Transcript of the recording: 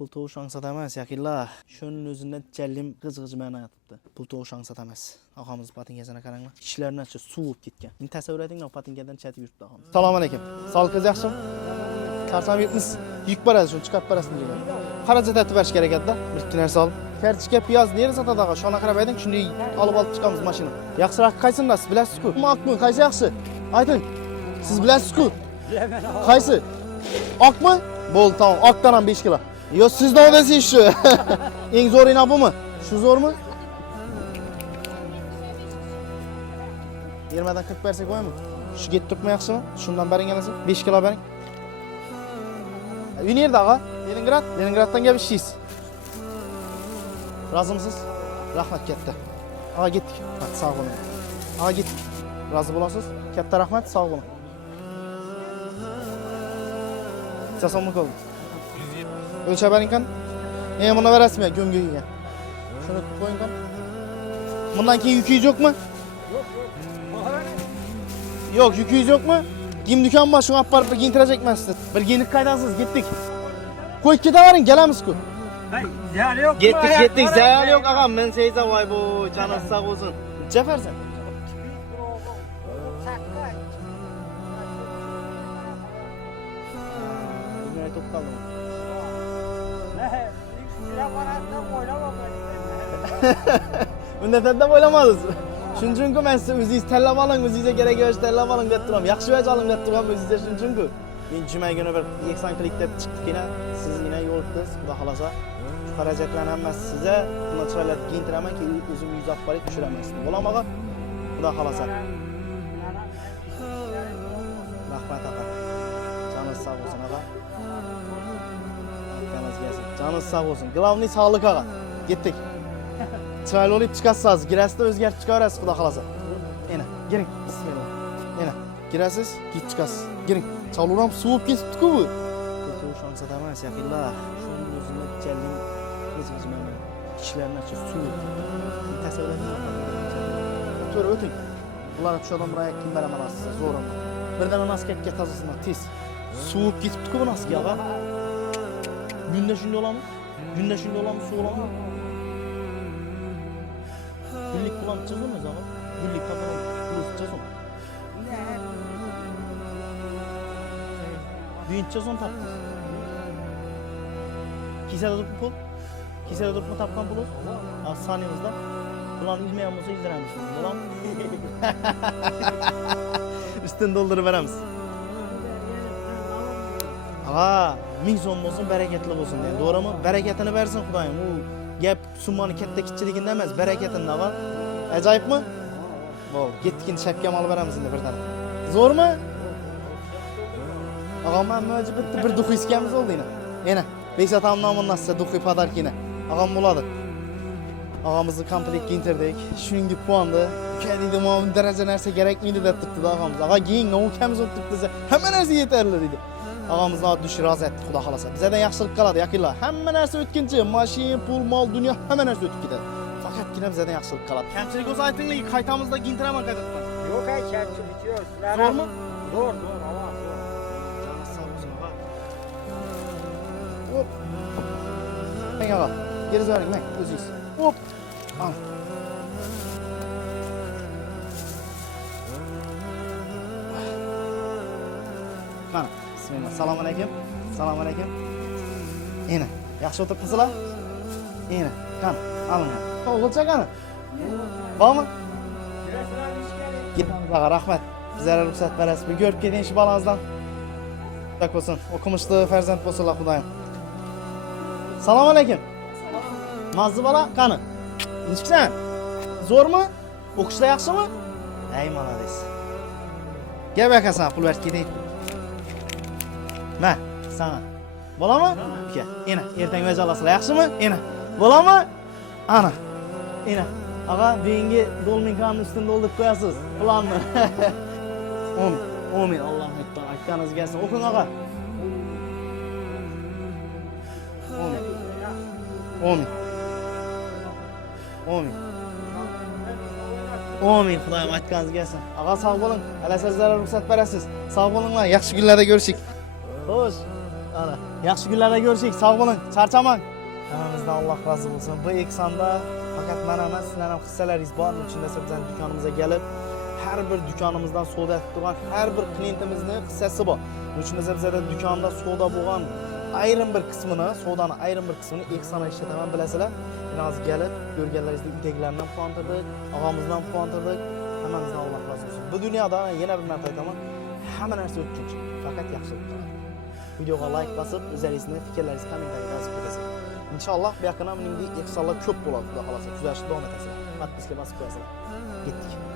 Pul tovuş ansat emas, yakilla. Şunun özünden cellim kız məni atıbdı. Pul tovuş ansat emas. Ağamız patinkasına qaranglar. İşlərini açı soğup ketken. İndi təsəvvür edin, o patinkadan çatıb yurtdu ağamız. Salam aleyküm. Sağlık kız yaxşım. Çarşamba yetiniz yük parası şunu çıkart parasını diyorlar. Xaracat etib veriş gerek eddi. Bir nersə alıb. Kerçikə piyaz neri satadı ağa? Şuna qarab edin, şimdi alıp çıxamız maşını. Yaxşıрақ qaysın siz biləsiz ku? Akmı, qaysı yaxşı? Aytın. Siz biləsiz ku? Qaysı? Ak mı? Bol tamam. Akdan 5 kilo. Yo siz ne odasınız şu? En zor ina bu mu? Şu zor mu? 20'den 40 versek koy mu? Şu get tutma yaxşı mı? Şundan berin gelesin. 5 kilo berin. Uy nerede ağa? Leningrad. Leningrad'dan gelip işiyiz. Razı mısınız? Rahmet ketdi. Ağa gittik. Hadi sağ olun. Ağa gittik. Razı bulasınız. Katta rahmet sağ olun. Sasonluk oldu. Ölçe berin kan. Buna veresim ya gömgöğüye. Şunu koyun kan. Bundan ki yüküyüz yok mu? Yok yüküyüz yok mu? Giyim dükkan var şunu aparıp bir giyintirecek ben size. Bir giyinik kaydansız gittik. Koy iki de varın gelemiz ku. Zeyali yok mu? Gittik zeyali yok ağam ben seyze vay bu canı sağ olsun. Cefer sen. Dünyayı top kaldım. Bunda sen de oylamadınız. Çünkü ben size özünüz tellep alın, özünüze gerek yok tellep alın deyip duram. Yaxşı vəc alın deyip duram özünüze çünkü. Ben cümə günü bir 90 klik deyip çıktık yine. Siz yine yoldunuz, Xuda xalasa. Şu xaracatlanamaz size. Buna çırayla giyintiremem ki özüm yüz aparıp düşüremezsin. Olam ağa? Xuda xalasa. Rahmet ağa. Canınız sağ olsun ağa. Canınız gelsin. Canınız sağ olsun. Glavni sağlık ağa. Gittik. Çıraylı olup çıkarsınız. Girəsiz özgərtib çıxarasınız Xuda xalasa. Yine girin. Bismillah. Yine girəsiz, git çıkarsınız. Girin. Çaluram soğuk geçti ku bu. Kurtuluş şansa demez yakilla. Şunun özünde cellim kız mənim. Kişilərin açı soğuk. Təsəvvür edin. Otur ötün. Bunlar düşədən buraya kim verəm anasız zorum. Birdən anas kekke tazısına tez. Soğuk geçti ku bu nasıl yağa? Günde şimdi olamı? Günde şimdi olamı soğuk olamı? Günlük kullanacağız mı zaman? Günlük tapalım. Kullanacağız mı? Büyüteceğiz onu taptınız. Kisede durup mu pul? Kisede durup mu tapkan puluz? Az saniyemizde. Ulan ilmeyen olsa izlenemizsiniz. Ulan. Üstünü doldurup veremiz. Ağa, mizon olsun, bereketli olsun diye. Doğru mu? Bereketini versin Xudayım. Gep summanı kette kitçiliğin demez, bereketinin de var. Acayip mı? Bol, gittikin şapkam alıveremiz şimdi birden. Zor mu? Ağam ben mücib bitti, bir duhu iskemiz oldu yine. Yine, Beysat ağam namından size duhu padark yine. Ağam buladı. Ağamızı komplet giyintirdik. Şimdi puandı. Kediydi muavin derece nerse gerek miydi de tuttu da ağamız. Ağa giyin, ne kemiz ottuk bize. Hemen nerse yeterli dedi. Ağamız daha düşür razı ettik Xuda xalasa. Bize de yaxşılık qaladı yakilla. Hemen nerse ötkinci, maşin, pul, mal, dünya hemen nerse ötüp gider. Fakat yine bize de yaxşılık qaladı. Kemçilik olsa aytınla kaytamızda giyintiremem kaydatman. Yok ay kemçilik yok. Zor mu? Zor ama zor. Canı sağ olsun ağa. Hop. Ben ağa. Geri verin ben özüyüz. Hop. Al. Kana. Bismillah. Selamun aleyküm. Selamun aleyküm. Yine. Yaxşı oturtmuşlar? Yine. Kana. Alın ya. Oğulca kana. Var mı? Gitmemiz ağa. Rahmet. Bizlere ruhsat verəsiz. Bir görüp gedin işi balanızdan. Tak olsun. Okumuşlu ferzent bolsunlar Xudayım. Selamun aleyküm. Mazlı bala kanı. Nechiksan? Zor mu? O'qishda yaxshimi? Ey malades. Gel bakasan pul berib ketaylik. Ma, sana. Bo'ladimi? Uka, ena, ertaga va'z olasizlar, yaxshimi? Ena. Bo'ladimi? Ana. Ena. Ağa, bugungi dolminkanning ustini to'ldirib qo'yasiz. Planni. Amin. Amin. Alloh aytganingiz kelsin. O'qing ağa. Amin. Amin. Amin. Amin. Xudayım aytganingiz kelsin. Ağa sağ bo'lin. Ala sizlarga ruxsat berasiz. Sağ bo'linglar. Yaxshi kunlarda ko'rishik. Xo'sh. Ana. Yaxshi kunlarda ko'rishik. Sog' bo'ling, charchamang. Hammamizdan Alloh rozi bo'lsin. Bu eksanda faqat men emas, sizlar ham hissalaringiz bor. Shunda bizning do'konimizga kelib, har bir do'konimizdan savdo qilib turgan har bir klientimizning hissasi bor. Shunda bizda do'konda savdo bo'lgan ayrim bir qismini, savdoning ayrim bir qismini eksana ishlataman bilasizlar. Hozir kelib, ko'rganlaringizdek uydagilardan quvontirdik, og'amizdan quvontirdik. Hammamizdan Alloh rozi bo'lsin. Bu dunyoda yana bir marta aytaman, hamma narsa o'tkinchi, faqat yaxshilik qiladi. Videoga like bosib, o'zlaringizni fikrlaringizni kommentariyada yozib qo'yasiz. Inshaalloh bu yaqinda buningdek eksonlar ko'p bo'ladi, xudo xolasa. Kuzatishni davom etasiz. Podpiska bosib qo'yasizlar. Ketdik.